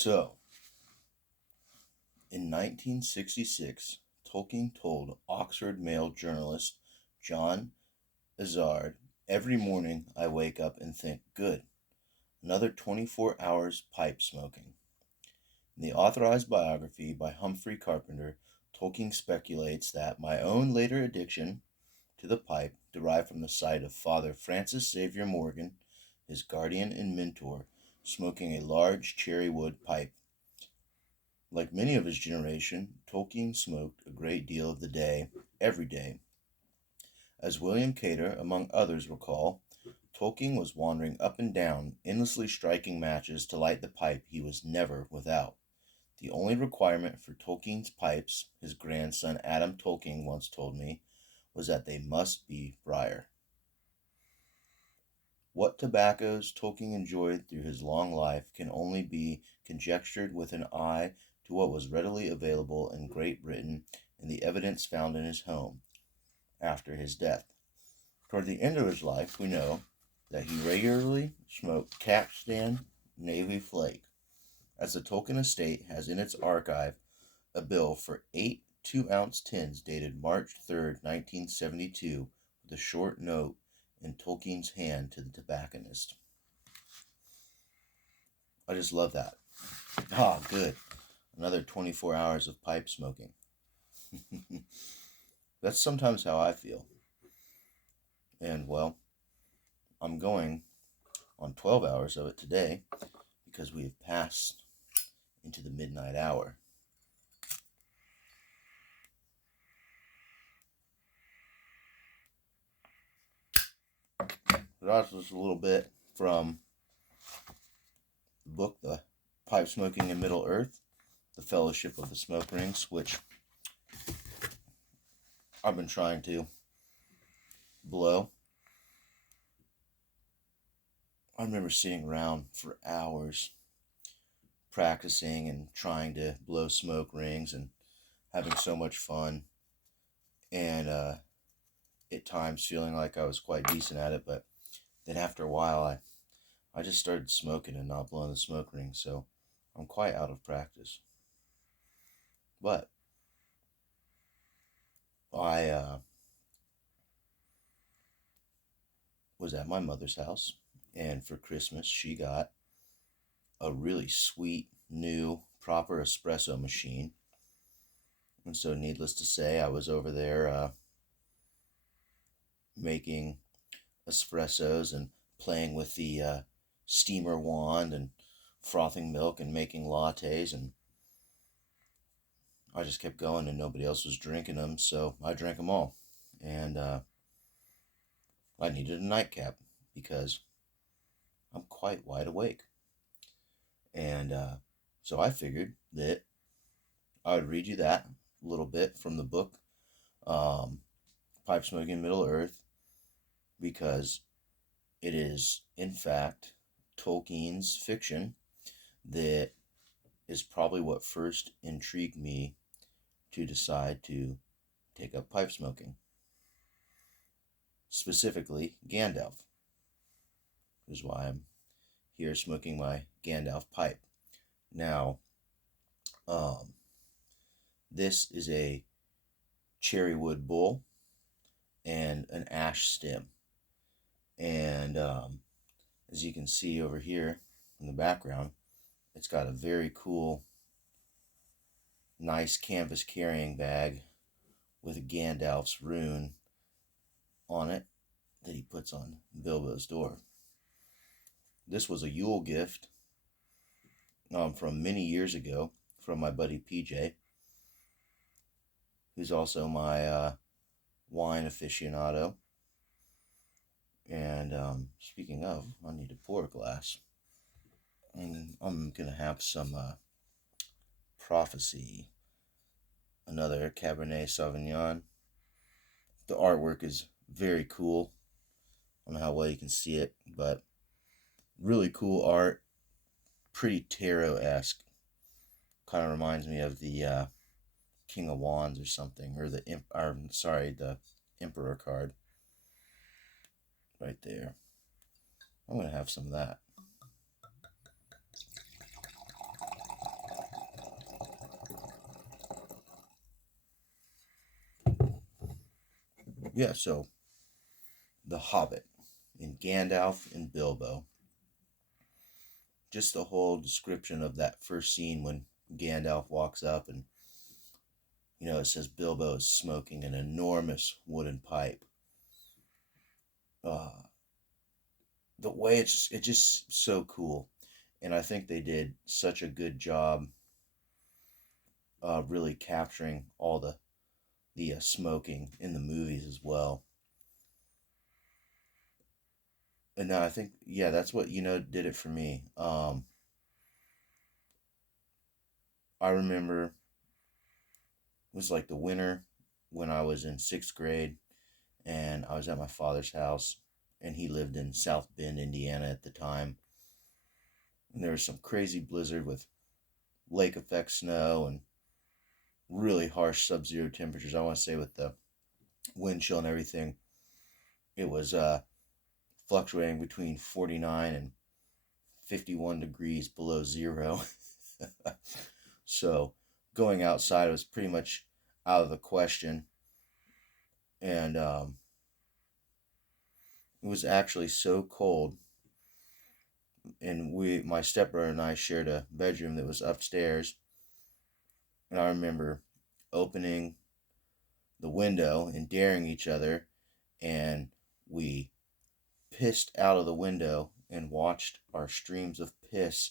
So, in 1966, Tolkien told Oxford Mail journalist John Izzard, "Every morning I wake up and think, good, another 24 hours pipe smoking." In the authorized biography by Humphrey Carpenter, Tolkien speculates that my own later addiction to the pipe derived from the sight of Father Francis Xavier Morgan, his guardian and mentor, smoking a large cherry wood pipe. Like many of his generation, Tolkien smoked a great deal of the day, every day. As William Cater, among others, recall, Tolkien was wandering up and down, endlessly striking matches to light the pipe he was never without. The only requirement for Tolkien's pipes, his grandson Adam Tolkien once told me, was that they must be briar. What tobaccos Tolkien enjoyed through his long life can only be conjectured with an eye to what was readily available in Great Britain and the evidence found in his home after his death. Toward the end of his life, we know that he regularly smoked Capstan Navy Flake, as the Tolkien estate has in its archive a bill for 8 2-ounce tins dated March 3rd, 1972, with a short note in Tolkien's hand to the tobacconist. I just love that. Ah, good. Another 24 hours of pipe smoking. That's sometimes how I feel. And, well, I'm going on 12 hours of it today because we have passed into the midnight hour. That's just a little bit from the book, The Pipe Smoking in Middle Earth, The Fellowship of the Smoke Rings, which I've been trying to blow. I remember sitting around for hours practicing and trying to blow smoke rings and having so much fun, and at times feeling like I was quite decent at it, but then after a while I just started smoking and not blowing the smoke ring, so I'm quite out of practice. But I was at my mother's house, and for Christmas she got a really sweet, new, proper espresso machine. And so needless to say, I was over there making espressos and playing with the steamer wand and frothing milk and making lattes, and I just kept going and nobody else was drinking them, so I drank them all. And I needed a nightcap because I'm quite wide awake. And so I figured that I would read you that little bit from the book, Pipe Smoking in Middle Earth, because it is, in fact, Tolkien's fiction that is probably what first intrigued me to decide to take up pipe smoking. Specifically, Gandalf, which is why I'm here smoking my Gandalf pipe. Now, this is a cherry wood bowl and an ash stem. And as you can see over here in the background, it's got a very cool, nice canvas carrying bag with Gandalf's rune on it that he puts on Bilbo's door. This was a Yule gift from many years ago from my buddy PJ, who's also my wine aficionado. And speaking of, I need to pour a glass. And I'm going to have some Prophecy, another Cabernet Sauvignon. The artwork is very cool. I don't know how well you can see it, but really cool art. Pretty tarot-esque. Kind of reminds me of the King of Wands or something, or the Emperor card right there. I'm gonna have some of that. yeah, so The Hobbit and Gandalf and Bilbo. Just the whole description of that first scene when Gandalf walks up and, it says Bilbo is smoking an enormous wooden pipe. Uh, the way it's just so cool. And I think they did such a good job really capturing all the smoking in the movies as well. And I think, yeah, that's what, did it for me. I remember it was like the winter when I was in sixth grade, and I was at my father's house, and he lived in South Bend, Indiana at the time. And there was some crazy blizzard with lake effect snow and really harsh sub-zero temperatures. I want to say with the wind chill and everything, it was fluctuating between 49 and 51 degrees below zero. So going outside was pretty much out of the question. And it was actually so cold. And my stepbrother and I shared a bedroom that was upstairs. And I remember opening the window and daring each other. And we pissed out of the window and watched our streams of piss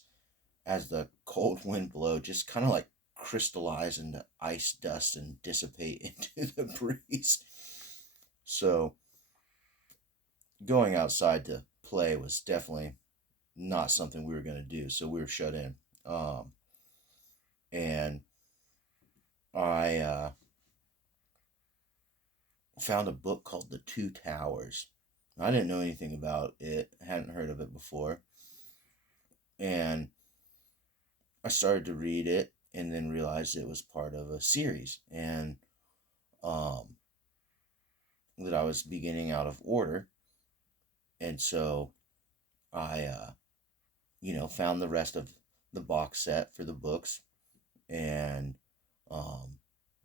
as the cold wind blow just kind of like crystallize into ice dust and dissipate into the breeze. So going outside to play was definitely not something we were going to do. So we were shut in. And I found a book called The Two Towers. I didn't know anything about it, hadn't heard of it before. And I started to read it and then realized it was part of a series, and that I was beginning out of order. And so I, found the rest of the box set for the books and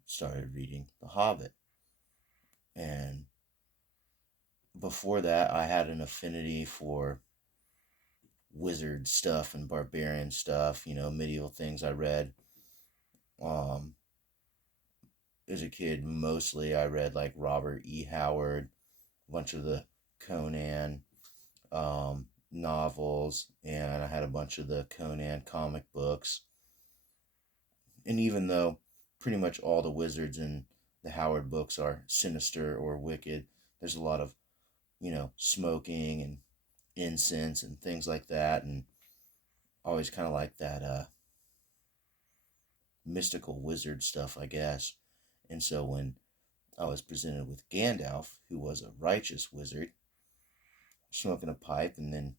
started reading The Hobbit. And before that, I had an affinity for wizard stuff and barbarian stuff, medieval things I read. As a kid, mostly I read like Robert E. Howard, a bunch of the Conan novels, and I had a bunch of the Conan comic books. And even though pretty much all the wizards in the Howard books are sinister or wicked, there's a lot of, smoking and incense and things like that. And I always kind of like that mystical wizard stuff, I guess. And so when I was presented with Gandalf, who was a righteous wizard, smoking a pipe, and then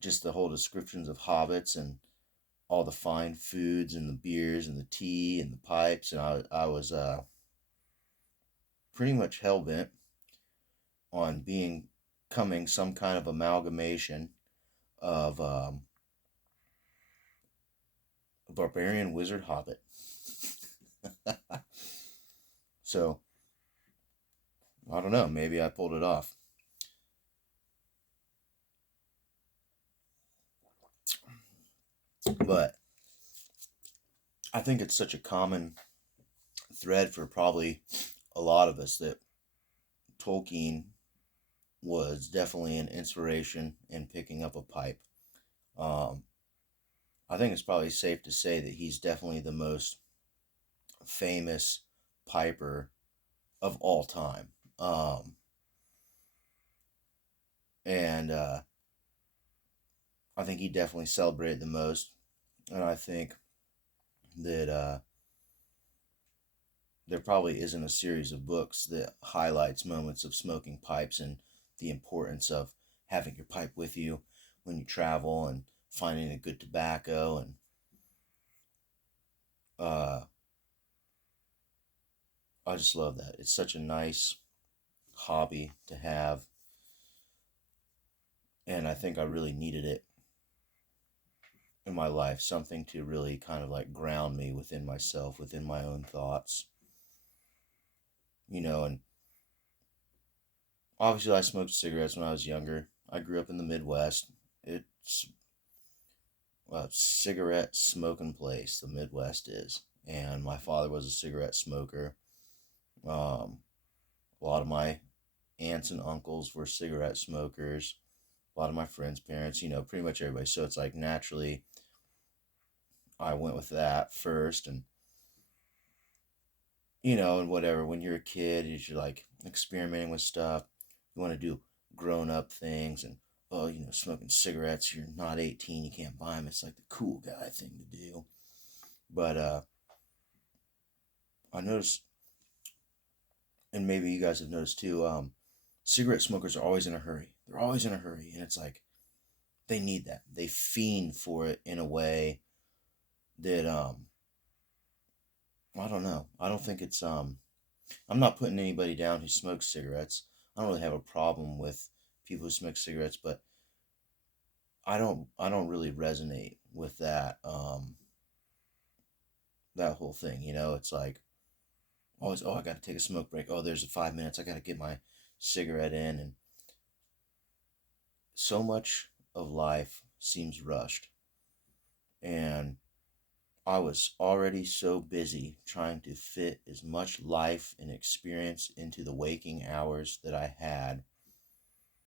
just the whole descriptions of hobbits and all the fine foods and the beers and the tea and the pipes, and I was pretty much hell-bent on becoming some kind of amalgamation of a barbarian wizard hobbit. So I don't know, maybe I pulled it off. But I think it's such a common thread for probably a lot of us that Tolkien was definitely an inspiration in picking up a pipe. Um, I think it's probably safe to say that he's definitely the most famous piper of all time. And I think he definitely celebrated the most. And I think that there probably isn't a series of books that highlights moments of smoking pipes and the importance of having your pipe with you when you travel and finding a good tobacco. And I just love that. It's such a nice hobby to have, and I think I really needed it in my life, something to really kind of like ground me within myself, within my own thoughts, and obviously I smoked cigarettes when I was younger. I grew up in the Midwest. It's a cigarette smoking place, the Midwest is. And my father was a cigarette smoker. Um, a lot of my aunts and uncles were cigarette smokers. A lot of my friends' parents, pretty much everybody. So it's like naturally I went with that first. And, and whatever, when you're a kid, you're like experimenting with stuff. You want to do grown up things. And, oh, smoking cigarettes, you're not 18, you can't buy them. It's like the cool guy thing to do. But I noticed, and maybe you guys have noticed too, cigarette smokers are always in a hurry. They're always in a hurry. And it's like, they need that. They fiend for it in a way that, I don't know. I don't think it's, I'm not putting anybody down who smokes cigarettes. I don't really have a problem with people who smoke cigarettes, but I don't really resonate with that whole thing. It's like always, oh, I got to take a smoke break. Oh, there's a 5 minutes. I got to get my cigarette in. And so much of life seems rushed. And I was already so busy trying to fit as much life and experience into the waking hours that I had